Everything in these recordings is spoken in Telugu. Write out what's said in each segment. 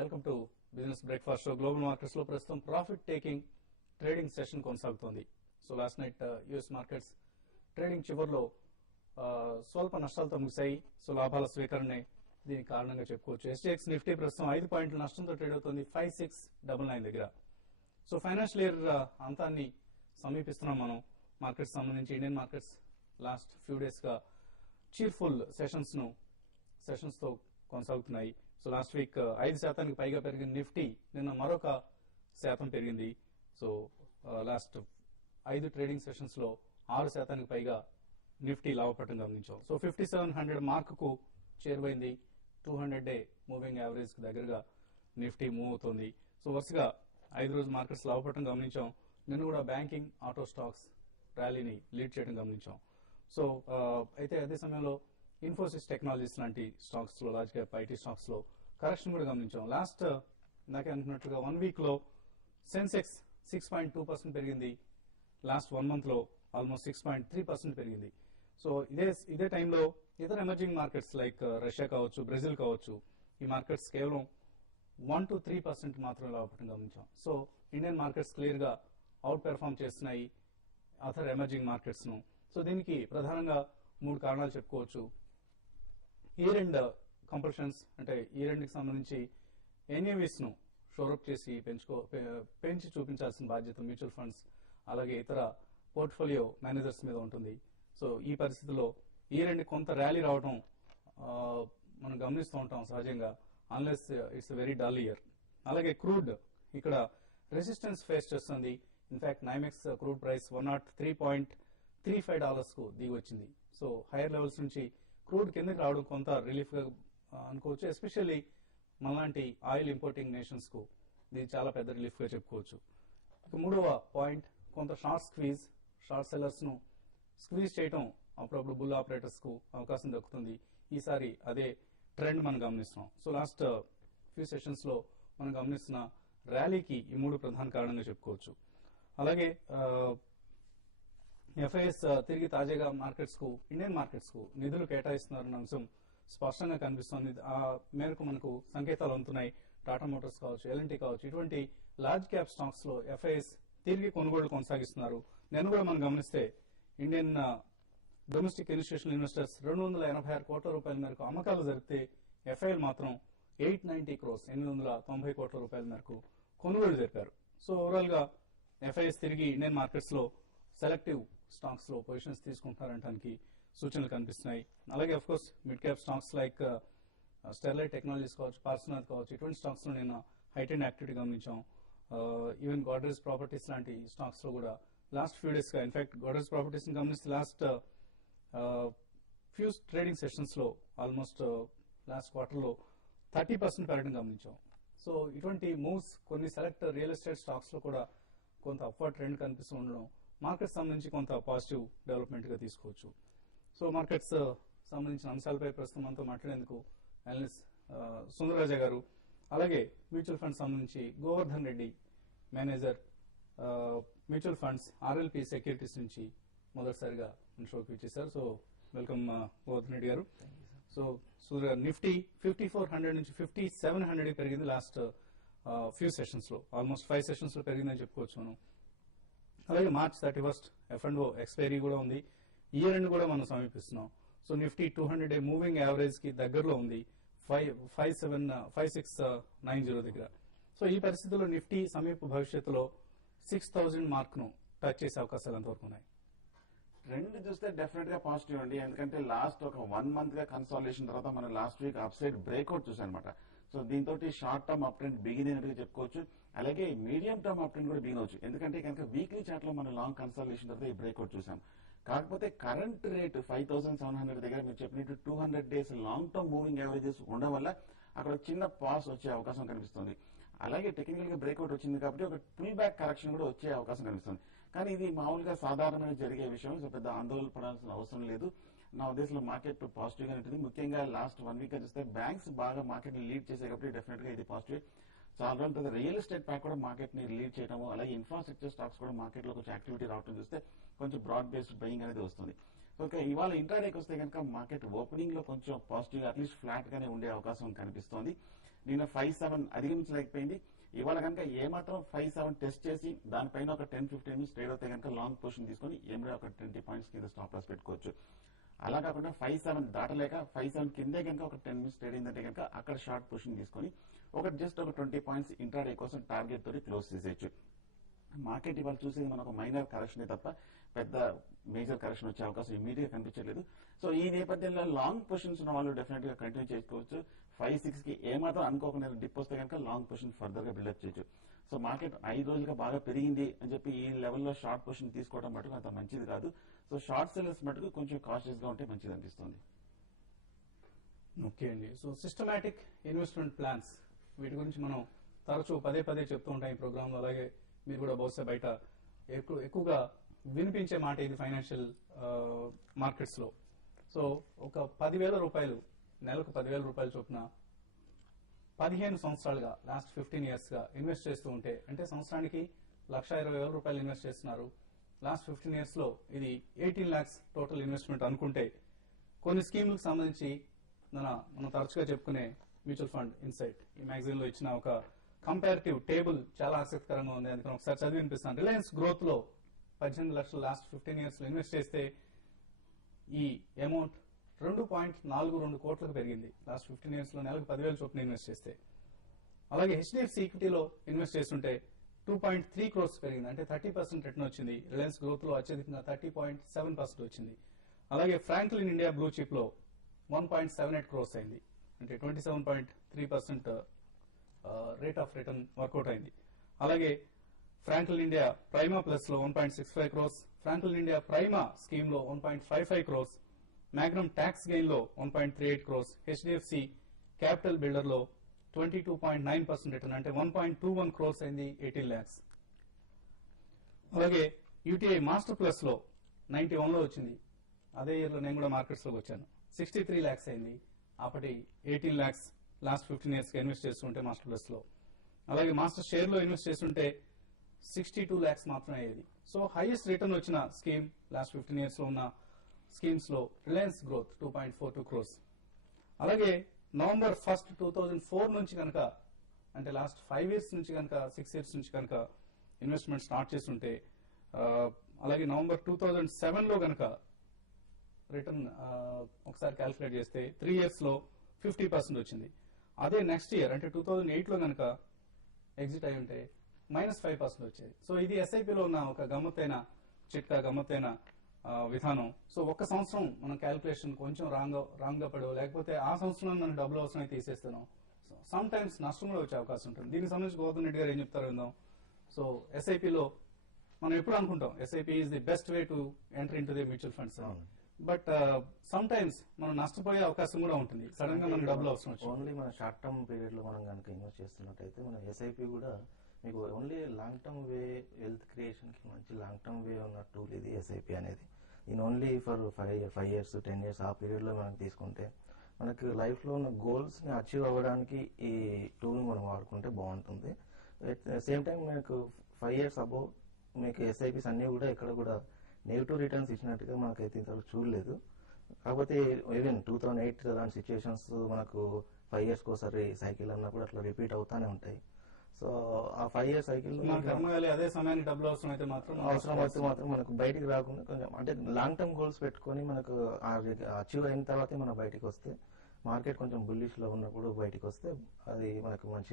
Welcome to business breakfast show. Global markets లో ప్రస్తుతం ప్రాఫిట్ టేకింగ్ ట్రేడింగ్ సెషన్ కొనసాగుతోంది. So last night US markets trading చివరిలో స్వల్ప నష్టాలతో ముగిశాయి. సో లాభాల స్వీకరణే దీనికి కారణంగా చెప్పుకోవచ్చు. ఎస్టీఎక్స్ నిఫ్టీ ప్రస్తుతం 5 పాయింట్ల నష్టంతో ట్రేడ్ అవుతుంది 5699 దగ్గర. సో ఫైనాన్షియల్ ఇయర్ అంతాన్ని సమీపిస్తున్నాం మనం. మార్కెట్స్ సంబంధించి Indian markets last few days గా చీర్ఫుల్ సెషన్స్ తో కొనసాగుతున్నాయి. సో లాస్ట్ వీక్ 5% పైగా పెరిగిన నిఫ్టీ నిన్న మరొక శాతం పెరిగింది. సో లాస్ట్ 5 ట్రేడింగ్ సెషన్స్ లో 6% పైగా నిఫ్టీ లాభపడటం గమనించాం. సో 5700 మార్క్ కు చేరువైంది. 200 డే మూవింగ్ యావరేజ్ కు దగ్గరగా నిఫ్టీ మూవ్ అవుతోంది. సో వరుసగా 5 రోజు మార్కెట్స్ లాభపడటం గమనించాం. నిన్న కూడా బ్యాంకింగ్, ఆటో స్టాక్స్ ర్యాలీని లీడ్ చేయడం గమనించాం. సో అయితే అదే సమయంలో ఇన్ఫోసిస్ టెక్నాలజీస్ లాంటి స్టాక్స్ లో, లార్జ్ క్యాప్ ఐటీ స్టాక్స్ లో కరెక్షన్ కూడా గమనించాం. లాస్ట్ ఇందాకే అనుకున్నట్లుగా 1 వీక్ లో సెన్సెక్స్ 6.2% పెరిగింది. లాస్ట్ 1 మంత్ లో ఆల్మోస్ట్ 6.3% పెరిగింది. సో ఇదే టైంలో ఇతర ఎమర్జింగ్ మార్కెట్స్ లైక్ రష్యా కావచ్చు, బ్రెజిల్ కావచ్చు, ఈ మార్కెట్స్ కేవలం 1 to 3% మాత్రమే లాభపడటం గమనించాం. సో ఇండియన్ మార్కెట్స్ క్లియర్ గా అవుట్ పెర్ఫార్మ్ చేస్తున్నాయి అదర్ ఎమర్జింగ్ మార్కెట్స్ ను. సో దీనికి ప్రధానంగా 3 కారణాలు చెప్పుకోవచ్చు. ఇయర్ ఎండ్ కంపల్షన్స్, అంటే ఇయర్ ఎండ్ కి సంబంధించి ఎన్ఏవిస్ ను షోరప్ చేసి పెంచి చూపించాల్సిన బాధ్యత మ్యూచువల్ ఫండ్స్ అలాగే ఇతర పోర్ట్ఫోలియో మేనేజర్స్ మీద ఉంటుంది. సో ఈ పరిస్థితుల్లో ఇయర్ ఎండ్ కొంత ర్యాలీ రావడం మనం గమనిస్తూ ఉంటాం సహజంగా, unless it's very dull year. అలాగే క్రూడ్ ఇక్కడ రెసిస్టెన్స్ ఫేస్ చేస్తుంది. ఇన్ఫాక్ట్ నైమెక్స్ క్రూడ్ ప్రైస్ $103.35 కు దిగి వచ్చింది. సో హైయర్ లెవెల్స్ నుంచి క్రూడ్ కిందకి రావడం కొంత రిలీఫ్ గా అనుకోవచ్చు. ఎస్పెషల్లీ మనలాంటి ఆయిల్ ఇంపోర్టింగ్ నేషన్స్ కు ఇది చాలా పెద్ద రిలీఫ్ గా చెప్పుకోవచ్చు. ఇక 3వ పాయింట్, కొంత షార్ట్ సెల్లర్స్ ను స్క్వీజ్ చేయడం అప్పుడప్పుడు బుల్ ఆపరేటర్స్ కు అవకాశం దక్కుతుంది. ఈసారి అదే ట్రెండ్ మనం గమనిస్తున్నాం. సో లాస్ట్ ఫ్యూ సెషన్స్ లో మనం గమనిస్తున్న ర్యాలీకి ఈ 3 ప్రధాన కారణంగా చెప్పుకోవచ్చు. అలాగే ఎఫ్ఐఎస్ తిరిగి తాజాగా ఇండియన్ మార్కెట్స్ కు నిధులు కేటాయిస్తున్నారన్న అంశం స్పష్టంగా కనిపిస్తోంది. ఆ మేరకు మనకు సంకేతాలు అందుతున్నాయి. టాటా మోటార్స్ కావచ్చు, ఎల్ఎన్టీ కావచ్చు, ఇటువంటి లార్జ్ క్యాప్ స్టాక్స్ లో ఎఫ్ఐఎస్ తిరిగి కొనుగోళ్లు కొనసాగిస్తున్నారు. నేను కూడా మనం గమనిస్తే ఇండియన్ డొమెస్టిక్ ఇన్స్టిట్యూషనల్ ఇన్వెస్టర్స్ 286 కోట్ల రూపాయల మేరకు అమ్మకాలు జరిపితే ఎఫ్ఐఎల్ మాత్రం 890 కోట్ల రూపాయల మేరకు కొనుగోలు జరిపారు. సో ఓవరాల్ గా ఎఫ్ఐఎస్ తిరిగి ఇండియన్ మార్కెట్స్ లో సెలెక్టివ్ స్టాక్స్ లో పొజిషన్స్ తీసుకుంటున్నారంటానికి సూచనలు కనిపిస్తున్నాయి. అలాగే of course mid cap stocks like Sterlite Technologies కావచ్చు, పార్సనాథ్ కావచ్చు, ఇటువంటి స్టాక్స్ లో నేను హైటెండ్ యాక్టివిటీ గమనించాం. ఈవెన్ గోడ్రేజ్ ప్రాపర్టీస్ లాంటి స్టాక్స్ లో కూడా లాస్ట్ ఫ్యూ డేస్ గా, ఇన్ఫాక్ట్ గోడ్రేజ్ ప్రాపర్టీస్ ని గమనిస్తే లాస్ట్ ఫ్యూ ట్రేడింగ్ సెషన్స్ లో ఆల్మోస్ట్ లాస్ట్ క్వార్టర్ లో 30% పెరగడం గమనించాం. సో ఇటువంటి మూవ్స్ కొన్ని సెలెక్ట్ రియల్ ఎస్టేట్ స్టాక్స్ లో కూడా కొంత అప్వర్డ్ ట్రెండ్ కనిపిస్తూ ఉండడం మార్కెట్స్ సంబంధించి కొంత పాజిటివ్ డెవలప్మెంట్ గా తీసుకోవచ్చు. సో మార్కెట్స్ సంబంధించిన అంశాలపై ప్రస్తుతం మనతో మాట్లాడేందుకు అనలిస్ట్ సుందరరాజా గారు, అలాగే మ్యూచువల్ ఫండ్స్ సంబంధించి Govardhan Reddy, manager mutual funds RLP securities నుంచి మొదటిసారిగా షోకి ఇచ్చేశారు. సో వెల్కమ్ గోవర్ధన్ రెడ్డి గారు. సో నిఫ్టీ 5400 నుంచి 5700 పెరిగింది లాస్ట్ ఫ్యూ సెషన్స్ లో, ఆల్మోస్ట్ 5 సెషన్స్ లో పెరిగిందని చెప్పుకోవచ్చు మనం. అలాగే March 31 F&O ఎక్స్పైరీ కూడా ఉంది. ఇయర్ ఎండ్ కూడా మనం సమీపిస్తున్నాం. So Nifty 200 day moving average కి దగ్గరలో ఉంది 5690 దగ్గర. సో ఈ పరిస్థితుల్లో నిఫ్టీ సమీప భవిష్యత్తులో 6000 మార్క్ ను టచ్ చేసే అవకాశాలు ఎంతవరకు ఉన్నాయి? ట్రెండ్ చూస్తే డెఫినెట్ గా పాజిటివ్ అండి. ఎందుకంటే లాస్ట్ ఒక 1 మంత్ గా కన్సాలిడేషన్ తర్వాత మనం last week up side breakout చూసాం అనమాట. సో దీంతో short term up trend begin అయినట్టుగా చెప్పుకోవచ్చు. అలాగే మీడియం టర్మ్ అప్ ట్రెండ్ కూడా బిగిన్ అవచ్చు. ఎందుకంటే కనుక వీక్లీ చార్ట్ లో మనం లాంగ్ కన్సాలిడేషన్ తర్వాత ఈ బ్రేక్అవుట్ చూసాం. కాకపోతే కరెంట్ రేట్ 5700 దగ్గర మీరు చెప్పినట్టు 200 days long term moving averages ఉండడం వల్ల అక్కడ చిన్న పాస్ వచ్చే అవకాశం కనిపిస్తుంది. అలాగే టెక్నికల్ గా బ్రేక్అవుట్ వచ్చింది కాబట్టి ఒక పుల్ బ్యాక్ కరెక్షన్ కూడా వచ్చే అవకాశం కనిపిస్తుంది. కానీ ఇది మామూలుగా సాధారణంగా జరిగే విషయం. సో పెద్ద ఆందోళన పడాల్సిన అవసరం లేదు. నా ఉద్దేశంలో మార్కెట్ పాజిటివ్ గా ఉంటుంది. ముఖ్యంగా లాస్ట్ 1 వీక్ చూస్తే బ్యాంక్స్ బాగా మార్కెట్ ని లీడ్ చేసే కాబట్టి డెఫినెట్ గా ఇది పాజిటివ్. చాలా రోజుల తర్వాత రియల్ ఎస్టేట్ ప్యాక్ కూడా మార్కెట్ ని లీడ్ చేయడము, అలాగే ఇన్ఫ్రాస్ట్రక్చర్ స్టాక్స్ కూడా మార్కెట్ లో కొంచెం యాక్టివిటీ రావడం చూస్తే కొంచెం బ్రాడ్ బేస్డ్ బయింగ్ అనేది వస్తుంది. ఓకే, ఇవాళ ఇంట్రాడేకి వస్తే కనుక మార్కెట్ ఓపెనింగ్ లో కొంచెం పాజిటివ్ అట్లీస్ట్ ఫ్లాట్ గానే ఉండే అవకాశం కనిపిస్తోంది. నిన్న 5-7 అధిగమించలేకపోయింది. ఇవాళ కనుక ఏమాత్రం 5-7 టెస్ట్ చేసి దానిపైన ఒక 10-15 మినిట్స్ ట్రేడ్ అవుతే కనుక లాంగ్ పొజిషన్ తీసుకొని ఏమైనా ఒక 20 పాయింట్స్ కింద స్టాప్ లాస్ పెట్టుకోవచ్చు. అలా కాకుండా 5-7 దాటలేక 5-7 కిందే కనుక ఒక 10 మినిట్స్ ట్రేడ్ అయిందంటే కనుక అక్కడ షార్ట్ పొజిషన్ తీసుకొని జస్ట్ ఒక 20 పాయింట్స్ ఇంట్రాడే కోసం టార్గెట్ తోటి క్లోజ్ చేసేయచ్చు. మార్కెట్ ఇవాళ చూసేది మనకు మైనర్ కరెక్షన్ తప్ప పెద్ద మేజర్ కరెక్షన్ వచ్చే అవకాశం ఇమీడియట్ గా కనిపించలేదు. సో ఈ నేపథ్యంలో లాంగ్ పొజిషన్స్ ఉన్న వాళ్ళు డెఫినెట్ గా కంటిన్యూ చేసుకోవచ్చు. 5-6 కి ఏమాత్రం అనుకోకుండా డిప్ వస్తే కనుక లాంగ్ పొజిషన్ ఫర్దర్ గా బిల్డప్ చేయొచ్చు. సో మార్కెట్ 5 రోజులుగా బాగా పెరిగింది అని చెప్పి ఈ లెవెల్లో షార్ట్ పొజిషన్ తీసుకోవడం మటుకు అంత మంచిది కాదు. సో షార్ట్ సెల్లర్స్ మటుకు కొంచెం కాషియస్ గా ఉంటే మంచిది అనిపిస్తుంది. ఓకే అండి. సో సిస్టమాటిక్ ఇన్వెస్ట్మెంట్ ప్లాన్స్ వీటి గురించి మనం తరచూ పదే పదే చెప్తూ ఉంటాం ఈ ప్రోగ్రామ్ లో. అలాగే మీరు కూడా బహుశా బయట ఎక్కువగా వినిపించే మాట ఇది ఫైనాన్షియల్ మార్కెట్స్ లో. సో ఒక 10,000 రూపాయలు నెలకు 10,000 రూపాయలు చొప్పున 15 సంవత్సరాలుగా లాస్ట్ 15 years గా ఇన్వెస్ట్ చేస్తూ ఉంటే, అంటే సంవత్సరానికి 1,20,000 రూపాయలు ఇన్వెస్ట్ చేస్తున్నారు. లాస్ట్ 15 years లో ఇది 18 lakhs టోటల్ ఇన్వెస్ట్మెంట్ అనుకుంటే, కొన్ని స్కీములకు సంబంధించి మనం తరచుగా చెప్పుకునే మ్యూచువల్ ఫండ్ ఇన్సైట్ ఈ మ్యాగజైన్ లో ఇచ్చిన ఒక కంపారిటివ్ టేబుల్ చాలా ఆసక్తికరంగా ఉంది. అందుకని ఒకసారి చదివి వినిపిస్తాను. రిలయన్స్ గ్రోత్ లో 18 లక్షలు లాస్ట్ 15 years లో ఇన్వెస్ట్ చేస్తే ఈ అమౌంట్ 2.42 కోట్లకు పెరిగింది. లాస్ట్ 15 years లో నెలకు 10,000 చొప్పున ఇన్వెస్ట్ చేస్తే. అలాగే హెచ్డిఎఫ్సి ఈక్విటీలో ఇన్వెస్ట్ చేస్తుంటే 2.3 crores పెరిగింది, అంటే 30% రిటర్న్ వచ్చింది. రిలయన్స్ గ్రోత్ లో అత్యధికంగా 30.7% వచ్చింది. అలాగే ఫ్రాంక్లిన్ ఇండియా బ్లూ చిప్ లో 1.78 crores అయింది, అంటే 27.3% రేట్ ఆఫ్ రిటర్న్ వర్కౌట్ అయింది. అలాగే ఫ్రాంక్లిన్ ఇండియా ప్రైమా ప్లస్ లో 1.65 crores, Franklin India prima scheme లో 1.55 crores, మ్యాగ్నమ్ ట్యాక్స్ గెయిన్ లో 1.38 crores, హెచ్డిఎఫ్సి క్యాపిటల్ బిల్డర్ లో 22.9% రిటర్న్, అంటే 1.21 crores అయింది, 18 lakhs. అలాగే యూటీఐ మాస్టర్ ప్లస్ లో 91 లో వచ్చింది. అదే ఇయర్ లో నేను కూడా మార్కెట్స్ లోకి వచ్చాను. 63 lakhs అయింది, అప్పటి 18 lakhs లాస్ట్ 15 years గా ఇన్వెస్ట్ చేస్తుంటే మాస్టర్ ప్లస్ లో. అలాగే మాస్టర్ షేర్ లో ఇన్వెస్ట్ చేస్తుంటే 62 lakhs మాత్రమే అయ్యేది. సో హైయెస్ట్ రిటర్న్ వచ్చిన స్కీమ్ లాస్ట్ 15 years లో ఉన్న స్కీమ్స్ లో రిలయన్స్ గ్రోత్ 2.42 crores. అలాగే November 1st, 2004 నుంచి కనుక, అంటే లాస్ట్ 5 years నుంచి కనుక 6 years నుంచి కనుక ఇన్వెస్ట్మెంట్ స్టార్ట్ చేస్తుంటే, అలాగే November 2007 లో కనుక రిటర్న్ ఒకసారి క్యాల్కులేట్ చేస్తే 3 years లో 50% వచ్చింది. అదే నెక్స్ట్ ఇయర్ అంటే 2008 లో కనుక ఎగ్జిట్ అయి ఉంటే -5% వచ్చేది. సో ఇది ఎస్ఐపిలో ఉన్న ఒక గమ్మత్తైన చిట్కా, గమ్మత్తైన విధానం. సో ఒక్క సంవత్సరం మనం క్యాల్కులేషన్ కొంచెం రాంగ్ గా పడో, లేకపోతే ఆ సంవత్సరం మనకు డబ్బులు అవసరం అయితే తీసేస్తున్నాం, సమ్ టైమ్స్ నష్టం కూడా వచ్చే అవకాశం ఉంటుంది. దీనికి సంబంధించి గౌతమ్ రెడ్డి గారు ఏం చెప్తారో విందాం. సో ఎస్ఐపిలో మనం ఎప్పుడు అనుకుంటాం SIP is the best way to enter in to the mutual funds, but some times మనం నష్టపోయే అవకాశం కూడా ఉంటుంది. సడన్ గా మనకు డబ్బులు అవసరం వచ్చి ఓన్లీ మన షార్ట్ టర్మ్ పీరియడ్ లో మనం కనుక ఇన్వెస్ట్ చేస్తున్నట్టయితే మన ఎస్ఐపి కూడా మీకు ఓన్లీ లాంగ్ టర్మ్ వే వెల్త్ క్రియేషన్ కి మంచి లాంగ్ టర్మ్ వే ఉన్న టూల్ ఇది ఎస్ఐపి అనేది. ఇది ఓన్లీ ఫర్ 5 years 10 years ఆ పీరియడ్ లో మనం తీసుకుంటే మనకు లైఫ్ లో ఉన్న గోల్స్ ని అచీవ్ అవ్వడానికి ఈ టూల్ మనం వాడుకుంటే బాగుంటుంది. అట్ సేమ్ టైం మనకు 5 years అబౌవ్ మీకు ఎస్ఐపిస్ అన్ని కూడా ఎక్కడ కూడా నెగిటివ్ రిటర్న్స్ ఇచ్చినట్టుగా మనకైతే ఇంతవరకు చూడలేదు. కాకపోతే ఈవెన్ 2008 అలాంటి సిచ్యువేషన్స్ మనకు 5 years ఒకసారి సైకిల్ అన్నప్పుడు అట్లా రిపీట్ అవుతానే ఉంటాయి. సో ఆ 5 year సైకిల్ అదే సమయానికి డబ్బులు అవసరం అయితే మాత్రం మనకు బయటికి రాకుండా కొంచెం అంటే లాంగ్ టర్మ్ గోల్స్ పెట్టుకొని మనకు అచీవ్ అయిన తర్వాతే మనం బయటికి వస్తే, మార్కెట్ కొంచెం బుల్లిష్ లో ఉన్నప్పుడు బయటికి వస్తే అది మనకు మంచి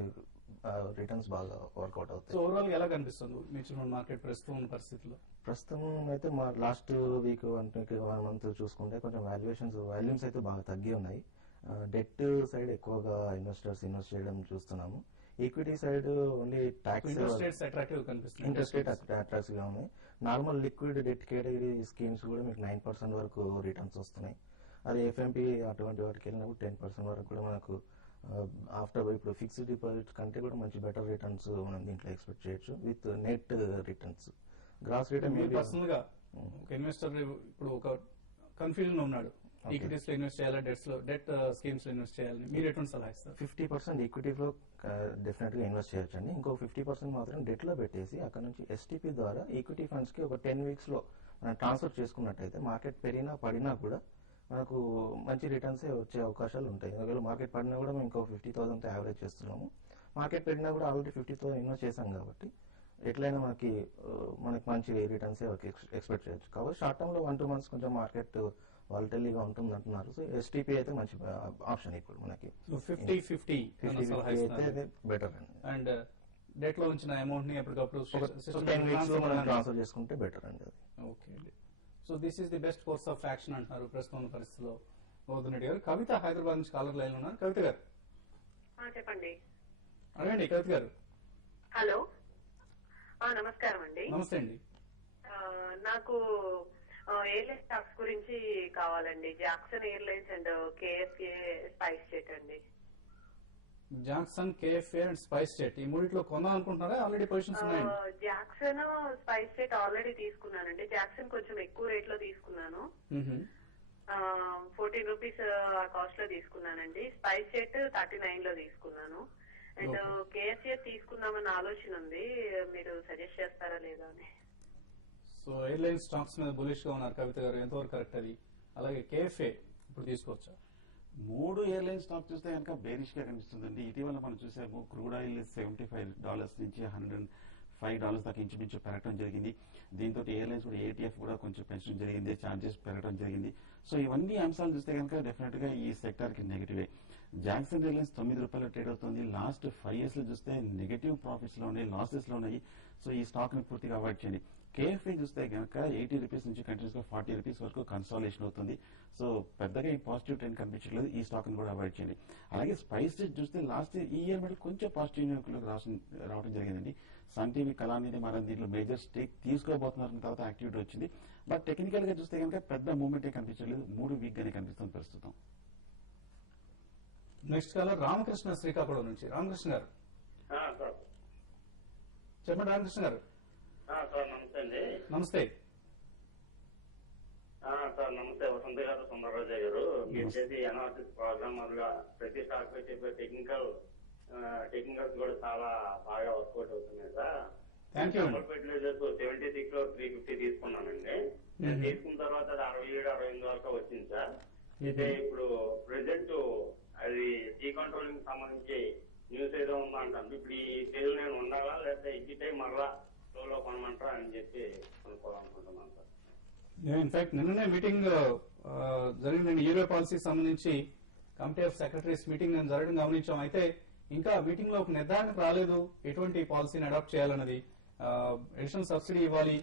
రిటర్న్స్ బాగా వర్కౌట్ అవుతాయి. సో ఓవరాల్ ఎలా కనిపిస్తుంది మ్యూచువల్ ఫండ్ మార్కెట్ ప్రస్తుతం పరిస్థితిలో? ప్రస్తుతం అయితే మా లాస్ట్ వీక్ 1 month చూసుకుంటే కొంచెం వాల్యూమ్స్ అయితే బాగా తగ్గి ఉన్నాయి. డెట్ సైడ్ ఎక్కువగా ఇన్వెస్టర్స్ ఇన్వెస్ట్ చేయడం చూస్తున్నాము. Equity side only tax interest rate attractive గా ఉన్నాయి. Normal liquid debt category schemes కూడా మీకు 9% వరకు రిటర్న్స్ వస్తున్నాయి. అది ఎఫ్ఎంపీ అటువంటి వాటికి వెళ్ళినప్పుడు 10% వరకు కూడా మనకు ఆఫ్టర్ ఇప్పుడు ఫిక్స్డ్ డిపాజిట్ కంటే కూడా మంచి బెటర్ రిటర్న్స్ మనం దీంట్లో ఎక్స్పెక్ట్ చేయొచ్చు with net returns. Gross return personal గా ఒక ఇన్వెస్టర్ ఇప్పుడు ఒక కన్ఫ్యూజన్ ఉన్నాడు, ఈక్విటీస్ లో ఇన్వెస్ట్ చేయాలా డెట్ స్కీమ్స్ లో ఇన్వెస్ట్ చేయాలని, మీరు ఎటువంటి సలహా ఇస్తారు? 50% ఈక్విటీలో డెఫినెట్ గా ఇన్వెస్ట్ చేయొచ్చండి. ఇంకో 50% మాత్రం డెట్ లో పెట్టేసి అక్కడ నుంచి ఎస్టీపీ ద్వారా ఈక్విటీ ఫండ్స్ కి ఒక 10 weeks లో మనం ట్రాన్స్ఫర్ చేసుకున్నట్టయితే మార్కెట్ పెరిగినా పడినా కూడా మనకు మంచి రిటర్న్స్ వచ్చే అవకాశాలు ఉంటాయి. ఒకవేళ మార్కెట్ పడినా కూడా మేము ఇంకో 50,000 యావరేజ్ చేస్తున్నాము. మార్కెట్ పెరిగినా కూడా ఆల్రెడీ 50,000 ఇన్వెస్ట్ చేశాం కాబట్టి ఎట్లయినా మనకి మంచి రిటర్న్స్ ఎక్స్పెక్ట్ చేయొచ్చు. కాబట్టి షార్ట్ టర్మ్ లో 1-2 months కొంచెం మార్కెట్ వాలటిలిటీగా ఉంటుంది అంటున్నారు. సో ఎస్టీపీ అయితే మంచి ఆప్షన్ ఇప్పుడు మనకి 50-50 అయితే బెటర్ అండి. అండ్ డెట్ లో ఉంచిన అమౌంట్ ని ఎప్పటికప్పుడు 10 weeks లో మనం ట్రాన్స్ఫర్ చేసుకుంటే బెటర్ అండి అది. ఓకే అండి. So this is the best course of action అంటున్నారు ప్రస్తుతం ఉన్న పరిస్థితిలో గౌతమ్ రెడ్డి గారు. కవిత హైదరాబాద్ నుంచి కాలర్ లైన్ ఉన్నారు. కవిత గారు చెప్పండి. అడగండి కవిత గారు. హలో, నమస్కారం అండి. నమస్తే అండి. నాకు ఎయిర్లైన్స్ స్టాక్స్ గురించి కావాలండి. Jackson airlines and KFA SpiceJet అండి. Jackson, KFA and SpiceJet ఈ మూడిట్లో కొందాం అనుకుంటున్నారా? ఆల్రెడీ పొజిషన్స్ ఉన్నాయండి. జాక్సన్, స్పైస్ జెట్ ఆల్రెడీ తీసుకున్నానండి. జాక్సన్ కొంచెం ఎక్కువ రేట్ లో తీసుకున్నాను. 14 రూపీస్ కాస్ట్ లో తీసుకున్నానండి. స్పైస్ జెట్ 39 లో తీసుకున్నాను. అండ్ కేఎఫ్ఏ తీసుకుందామన్న ఆలోచన ఉంది. మీరు సజెస్ట్ చేస్తారా లేదా అని. సో ఎయిర్లైన్ స్టాక్స్ మీద బులిష్ గా ఉన్నారు కవిత గారు, ఎంతవరకు కరెక్ట్ అది? అలాగే కేఎఫ్ఏ ఇప్పుడు తీసుకోవచ్చా? 3 ఎయిర్లైన్ స్టాక్ చూస్తే కనుక బేరిష్ గా కనిపిస్తుందండి. ఇటీవల మనం చూసాము క్రూడ్ ఆయిల్ $75 నుంచి $105 దాకా ఇంచుమించు పెరగడం జరిగింది. దీంతో ఎయిర్లైన్స్ కూడా ఏటీఎఫ్ కూడా కొంచెం పెంచడం జరిగింది, ఛార్జెస్ పెరగడం జరిగింది. సో ఇవన్నీ అంశాలు చూస్తే కనుక డెఫినెట్ గా ఈ సెక్టార్ కి నెగిటివే. జాక్సన్ ఎయిర్లైన్స్ $9 ట్రేడ్ అవుతుంది. లాస్ట్ 5 years లో చూస్తే నెగటివ్ ప్రాఫిట్స్ లో ఉన్నాయి, లాసెస్ లో ఉన్నాయి. సో ఈ స్టాక్ ని పూర్తిగా అవాయిడ్ చేయండి. కేఎఫ్ఏ చూస్తే కనుక 80 రూపీస్ నుంచి కంటిన్యూస్ గా 40 రూపీస్ వరకు కన్సాలేషన్ అవుతుంది. సో పెద్దగా ఈ పాజిటివ్ ట్రెండ్ కనిపించట్లేదు. ఈ స్టాక్ ని కూడా అవాయిడ్ చేయండి. అలాగే స్పైస్ జెట్ చూస్తే లాస్ట్ ఈ ఇయర్ మీద కొంచెం పాజిటివ్ రావడం జరిగిందండి. సన్ టీవీ కళ అనేది మన దీంట్లో మేజర్ స్టేక్ తీసుకోబోతున్నారు, తర్వాత యాక్టివిటీ వచ్చింది. బట్ టెక్నికల్ గా చూస్తే కనుక పెద్ద మూవ్మెంట్ కనిపించలేదు. 3 వీక్ గానే కనిపిస్తుంది ప్రస్తుతం. నెక్స్ట్ కాలర్ రామకృష్ణ శ్రీకాకుళం నుంచి. రామకృష్ణ గారు చెప్పండి. రామకృష్ణ గారు నమస్తే అండి. నమస్తే సార్. నమస్తే వసంత గారు, సుందరరాజు గారు. మీరు చేసి అనాలిసిస్ ప్రోగ్రామర్ గా ప్రతి స్టాక్ చెప్పే టెక్నికల్స్ కూడా చాలా బాగా వర్కౌట్ అవుతున్నాయి సార్. ఫెర్టిలైజర్స్ 76 లో 350 తీసుకున్నానండి. నేను తీసుకున్న తర్వాత అది 67-68 వరకు వచ్చింది సార్. అయితే ఇప్పుడు ప్రెసెంట్ అది డీకంట్రోలింగ్ సంబంధించి న్యూస్ ఏదో ఉందా అంటాను. ఇప్పుడు ఈ సేల్ నేను ఉండాలా లేకపోతే ఎగ్గితే మరలా లో కొనమంటారా అని చెప్పి కొనుక్కోవాలనుకుంటున్నాను సార్. ఇన్ఫాక్ట్ నిన్ననే మీటింగ్ జరిగిందండి. యూరో పాలసీ సంబంధించి కమిటీ ఆఫ్ సెక్రటరీస్ మీటింగ్ నేను జరగడం గమనించాం. అయితే ఇంకా మీటింగ్ లో ఒక నిర్ధారణకు రాలేదు ఎటువంటి పాలసీని అడాప్ట్ చేయాలన్నది. ఎడిషనల్ సబ్సిడీ ఇవ్వాలి,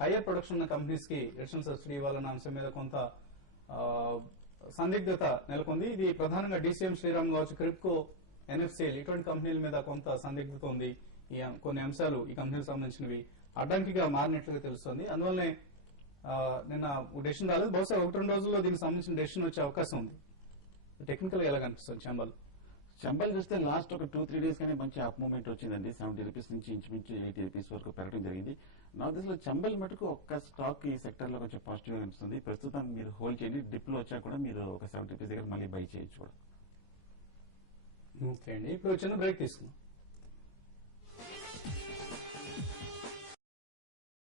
హైయర్ ప్రొడక్షన్ ఉన్న కంపెనీస్ కి ఎడిషనల్ సబ్సిడీ ఇవ్వాలన్న అంశం మీద కొంత సందిగ్ధత నెలకొంది. ఇది ప్రధానంగా డీసీఎం శ్రీరామ్ కావచ్చు, క్రిప్కో, ఎన్ఎఫ్సీఎల్ ఇటువంటి కంపెనీల మీద కొంత సందిగ్ధత ఉంది. కొన్ని అంశాలు ఈ కంపెనీలకు సంబంధించినవి అడ్డంకిగా మారినట్లుగా తెలుస్తోంది. అందువల్లనే నిన్న డెసిషన్ రాలేదు. బహుశా 1-2 రోజుల్లో దీనికి సంబంధించిన డెసిషన్ వచ్చే అవకాశం ఉంది. టెక్నికల్ గా ఎలా కనిపిస్తుంది చంబల్ చూస్తే లాస్ట్ ఒక 2-3 days కానీ మంచి అప్ మూవ్మెంట్ వచ్చిందండి. 70 రూపీస్ నుంచి ఇంచుమించు 80 రూపీస్ వరకు పెరగడం జరిగింది. నా దశలో చంబల్ మటుకు ఒక్క స్టాక్ ఈ సెక్టర్ లో కొంచెం పాజిటివ్ గా కనిపిస్తుంది. ప్రస్తుతం మీరు హోల్డ్ చేయండి. డిప్ లో వచ్చా కూడా మీరు ఒక 70 రూపీస్ దగ్గర మళ్ళీ బై చేయొచ్చు కూడా. ఓకే అండి, ఇప్పుడు చిన్న బ్రేక్ తీసుకుందాం.